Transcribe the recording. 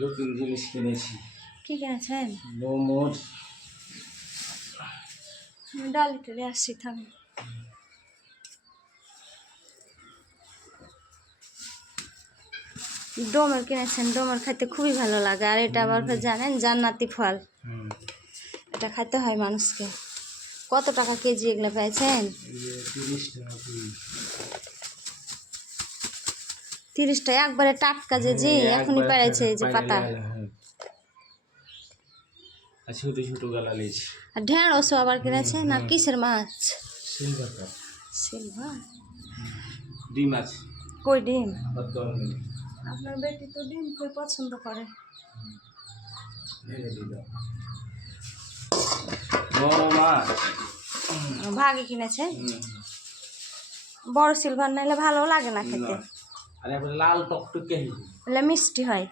নতুন জিনিস কিনেছি। কি কিনেছেন? মোমোজ। ডালি টালি আসছি থাম। ডোমের কিনেছেন, ডোমের খাইতে খুবই ভালো লাগে। আর এটা আবার জানেন জান্নাতি ফল, এটা খাইতে হয় মানুষকে। কত টাকা কেজি এগুলো পেয়েছেন? 30 টাকা। 30 টাকা একবারে টাটকা যে এখনই পেরেছে এই যে পাতা। ছোট ছোট গালা লেছি। আর ঢেঁড়সও আবার কিনেছে না? কিসের মাছ? Silver cup. সিলভার। ডিম আছে। কই ডিম? নেই। আপনার বেটি তো ডিম খুব পছন্দ করে। বড় মাছ ভাগে কিনেছে। বড় সিলভার নাইলে ভালো লাগে না খেতে। আর একবার লাল টকটকে মিষ্টি হয়।